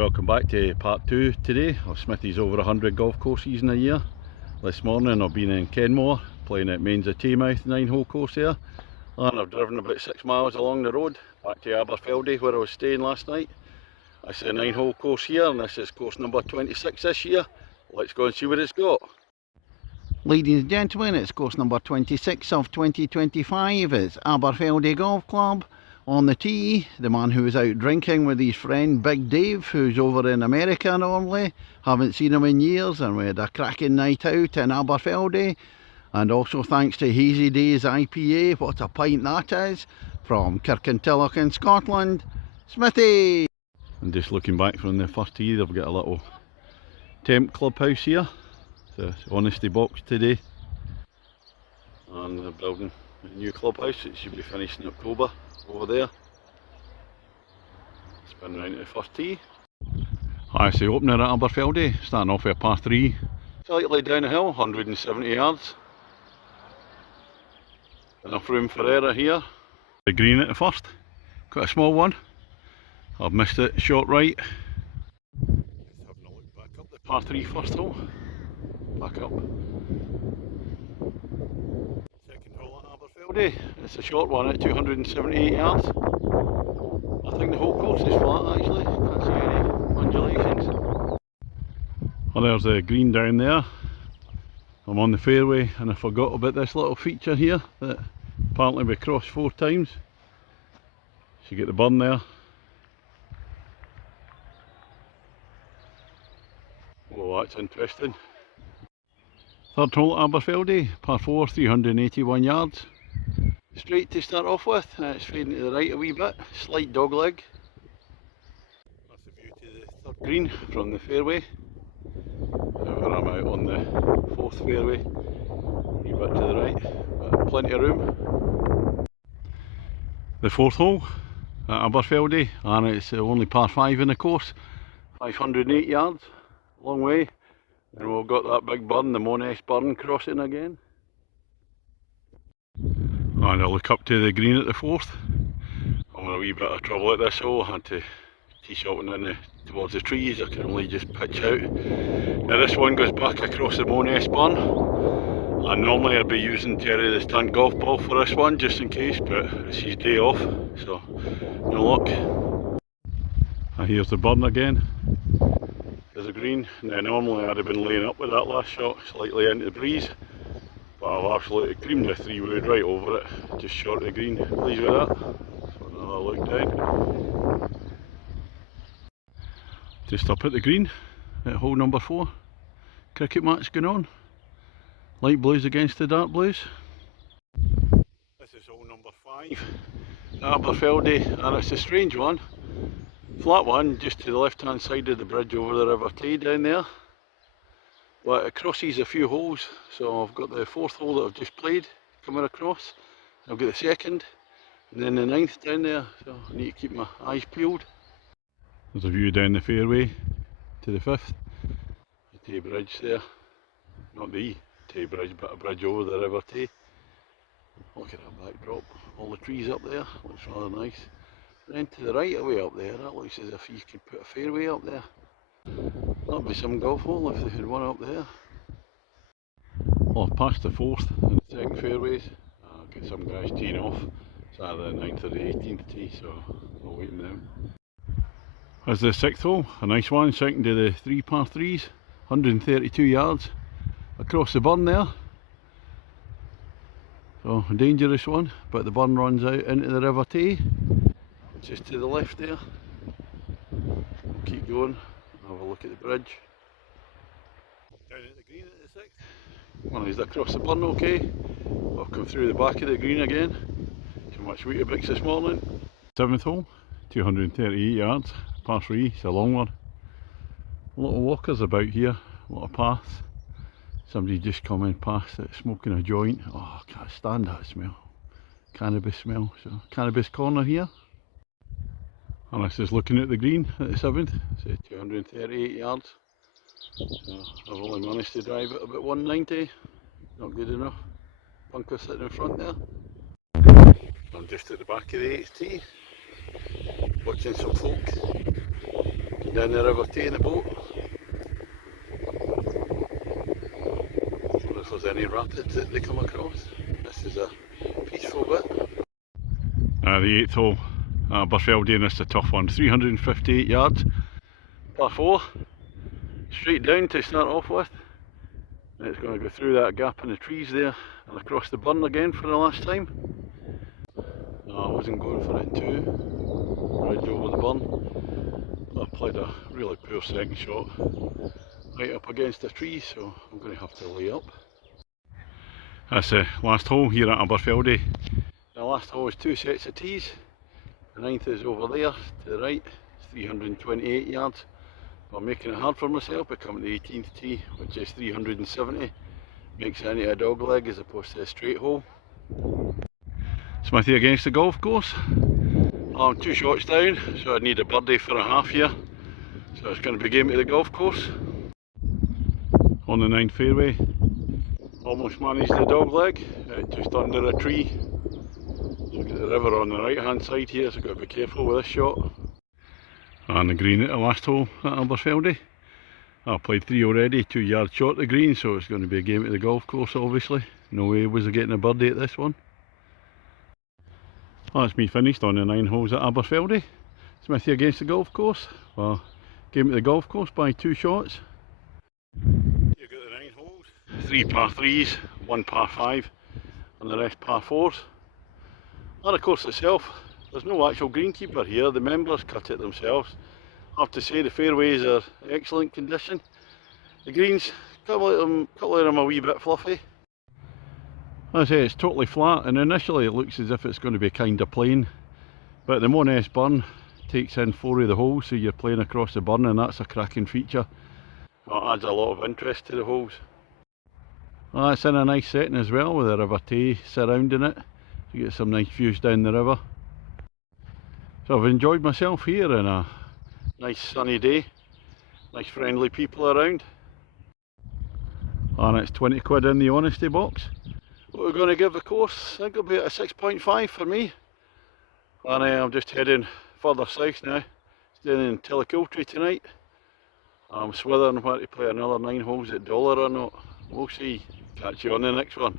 Welcome back to part 2 today of Smithy's over 100 golf courses in a year. This morning I've been in Kenmore playing at Mains of Taymouth 9-hole course there, and I've driven about 6 miles along the road back to Aberfeldy where I was staying last night. This is a 9-hole course here and this is course number 26 this year. Let's go and see what it's got. Ladies and gentlemen, it's course number 26 of 2025. It's Aberfeldy Golf Club. On the tee, the man who was out drinking with his friend Big Dave, who's over in America normally. Haven't seen him in years, and we had a cracking night out in Aberfeldy. And also thanks to Hazy Days IPA, what a pint that is, from Kirkintilloch in Scotland, Smithy! And just looking back from the first tee, they've got a little temp clubhouse here. It's the honesty box today. And they're building a new clubhouse, it should be finished in October. Over there. Spin round to the first tee. It's the opener at Aberfeldy, starting off with a par 3. Slightly down the hill, 170 yards. Enough room for error here. The green at the first, quite a small one. I've missed it short right. Having a look back up the par 3 first hole. Back up. It's a short one at 278 yards. I think the whole course is flat actually, can't see any undulations. Well, there's the green down there. I'm on the fairway and I forgot about this little feature here that apparently we crossed 4 times. So you get the burn there. Oh, that's interesting. Third hole at Aberfeldy, par 4, 381 yards. Straight to start off with, it's fading to the right a wee bit, slight dog leg. That's the view to the third green from the fairway. However, I'm out on the 4th fairway, a wee bit to the right, but plenty of room. The 4th hole at Aberfeldy, and it's the only par 5 in the course, 508 yards, long way. And we've got that big burn, the Monash burn crossing again. And I look up to the green at the 4th. I'm in a wee bit of trouble at this hole. I had to tee shot in towards the trees. I can only just pitch out. Now this one goes back across the Monash burn. And normally I'd be using Terry the stunt golf ball for this one just in case, but it's his day off, so no luck. And here's the burn again. There's a green. Now normally I'd have been laying up with that last shot, slightly into the breeze. But I've absolutely creamed the 3-wood right over it, just short of the green. Pleased with that. So another look down. Just up at the green, at hole number 4. Cricket match going on. Light blues against the dark blues. This is hole number 5. Aberfeldy, and it's a strange one. Flat one, just to the left hand side of the bridge over the River Tay down there. But it crosses a few holes, so I've got the 4th hole that I've just played coming across. I've got the 2nd, and then the 9th down there, so I need to keep my eyes peeled. There's a view down the fairway to the 5th. The Tay Bridge there. Not the Tay Bridge, but a bridge over the River Tay. Look at that backdrop, all the trees up there, looks rather nice. And then to the right away up there, that looks as if you could put a fairway up there. That'd be some golf hole if they had one up there. Well, I've passed the 4th and the 2nd fairways. I'll get some guys teeing off. It's either the 9th or the 18th tee, so I'll wait them. There's the 6th hole, a nice one, second to the 3 par 3s, 132 yards across the burn there. So a dangerous one, but the burn runs out into the River Tay, just to the left there. We'll keep going. Have a look at the bridge. Down at the green at the 6th. Well, he's across the burn okay. I've come through the back of the green again. Too much Weetabix this morning. 7th hole, 238 yards, par 3, it's a long one. A lot of walkers about here, a lot of paths. Somebody just coming past it, smoking a joint. Oh, I can't stand that smell. Cannabis smell. So, cannabis corner here. And this is looking at the green at the 7th, say 238 yards. So I've only managed to drive it about 190, not good enough. Bunker sitting in front there. I'm just at the back of the 8th tee, watching some folk down the River Tay in the boat. Or if there's any rapids that they come across. This is a peaceful bit. The 8th hole at Aberfeldy, and it's a tough one. 358 yards, par 4, straight down to start off with. And it's going to go through that gap in the trees there and across the burn again for the last time. No, I wasn't going for it too, right over the burn. I played a really poor second shot, right up against the tree, so I'm going to have to lay up. That's the last hole here at Aberfeldy. The last hole is 2 sets of tees. The 9th is over there to the right, it's 328 yards. I'm making it hard for myself by coming to the 18th tee, which is 370. Makes it into a dog leg as opposed to a straight hole. Smithy against the golf course. I'm 2 shots down, so I need a birdie for a half here. So it's going to be game to the golf course. On the 9th fairway. Almost managed the dog leg, just under a tree. So get the river on the right hand side here, so I've got to be careful with this shot. And the green at the last hole at Aberfeldy. I played 3 already, 2 yards short of the green, so it's going to be a game at the golf course obviously. No way was I getting a birdie at this one. Well, that's me finished on the 9 holes at Aberfeldy. Smithy against the golf course. Well, game at the golf course by 2 shots. You've got the 9 holes. 3 par 3s, 1 par 5 and the rest par 4s. And the course itself, there's no actual greenkeeper here, the members cut it themselves. I have to say the fairways are excellent condition. The greens, a couple of them a wee bit fluffy. As I say, it's totally flat, and initially it looks as if it's going to be kind of plain. But the Monash burn takes in 4 of the holes, so you're playing across the burn, and that's a cracking feature. That adds a lot of interest to the holes. Well, it's in a nice setting as well, with the River Tay surrounding it. You get some nice views down the river. So I've enjoyed myself here in a nice sunny day, nice friendly people around. And it's 20 quid in the honesty box. What we're going to give the course, I think it'll be at a 6.5 for me. And I'm just heading further south now, staying in Tillicoultry tonight. I'm swithering whether to play another 9 holes at Dollar or not. We'll see. Catch you on the next one.